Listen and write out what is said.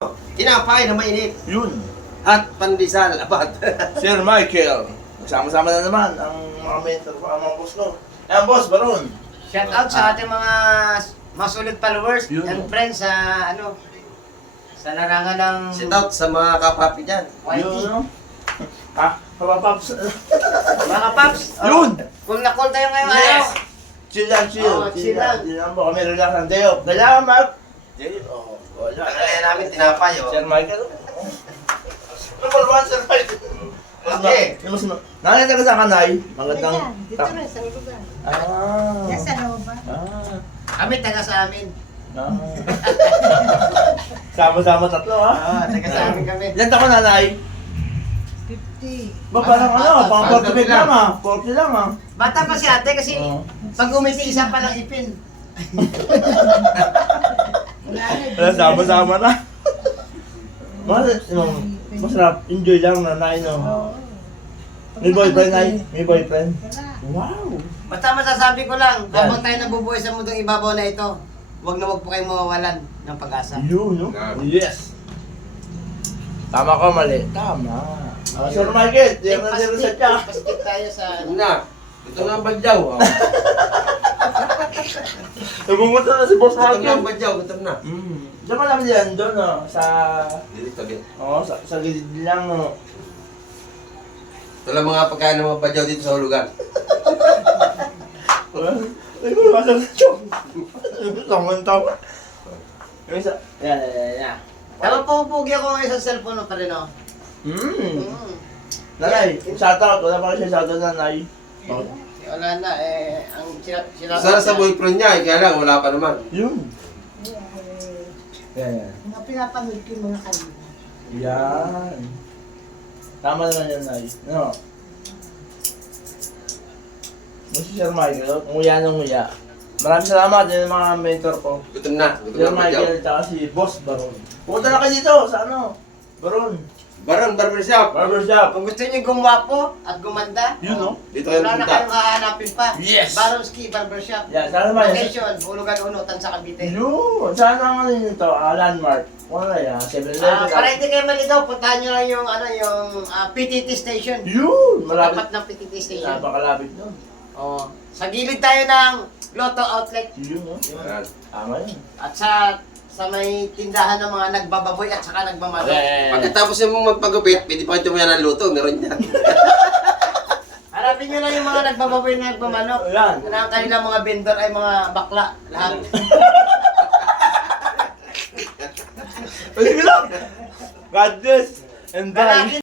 Tinapay na mainit Yun. at pandesal apat. Sir Michael. Magsama-sama na naman ang mga mentor ko, ang mga boss ko. Ayan, boss, Baron. Shout out sa ating mga masulit followers Yun. and friends sa sa larangan ng Shout out sa mga kapapi dyan. YT. Yun, no? Ha? Papapaps. Mga paps, Yun! Cool na cool tayo ngayong Yes! araw. Chill lang, chill. Oo, chill lang. Chill lang po. Kami relax ang day off. Kailangan, Mark. Day off. Wala. Kaya namin tinapay, oh. Sir Michael. Number one, Sir Michael. Okay. Nakita ka sa kanay. Magandang... Ayan, dito rin sa lugar. Ah. Yan sa loob ba? Ah. Kami taga sa amin. Ah. Sama-sama tatlo, ha? Taga sa amin kami. Ilan taon nanay? 50. Ba, parang pang bata 45 lang. lang, 40 lang, ha? Bata pa si ate kasi Oo. pag umiti isa pa lang ipin. Wala Wala, sama-sama na. Masarap, enjoy lang nanay, no? Oo. May boyfriend, Nay? May boyfriend? Wala. Wow! Basta masasabi ko lang, Yan. habang tayo nabubuhay sa mundong ibabaw na ito, huwag na huwag po kayong mawawalan ng pag-asa. Yun, no? Yes! Tama ko, mali. Tama. Sir Michael, diyan na din sa tiyak. Pastik tayo sa... Ito na. Ito na ang badyaw. Oh. Nabumunta na si Boss Ito na ang Michael. badyaw. Ito na. Diyan ka lang diyan, doon, no? Sa... Dili tabi. Oo, sa gilid lang, no? Ito lang mga pagkain ng mga badyaw dito sa hulugan. Ay, kung nasa sa chok. Tangan tawa. Yung isa, yan. Tama po, pugi ako ngayon sa cellphone mo pa rin, oh. Nanay, shoutout. Wala pa kasi shoutout, nanay. Wala na, ang sinabi Sana sa boyfriend niya, kaya lang wala pa naman. Yun. Yan. Yan. Mga pinapanood ko yung mga kanina. Yan. Tama naman yan, Nay. No? Si Sir Michael, nguya ng nguya. Maraming salamat din ang mga mentor ko. Gutom na. Gutom Sir na ang badyaw. Michael at si Boss Baron. Pumunta na kayo dito sa Baron. Baron, barbershop. Barbershop. Kung gusto niyo gumwapo at gumanda, Yun, no? Dito kayo wala na punta. kayong hahanapin pa. Yes! Baronski Barbershop. Yan, sana naman. Location, Hulugan Unutan sa Cavite. Yun! Sana ang ano yun ito, landmark. Wala yan, 7-Eleven. Para hindi kayo malito, puntahan nyo lang yung, PTT station. Yun! Malapit. Tapat ng PTT station. Napakalapit nun. Oo. Sa gilid tayo ng Lotto Outlet. Yun, no? Yan. Tama yun. At sa may tindahan ng mga nagbababoy at saka nagmamanok. Pagkatapos mo magpagupit, pwede pa kayo tumaya ng luto. Meron yan. Hanapin nyo lang yung mga nagbababoy na nagmamanok. Ayan. Na ang kanilang mga vendor ay mga bakla. Lahat. Pwede lang! God bless! And bye! Lalaki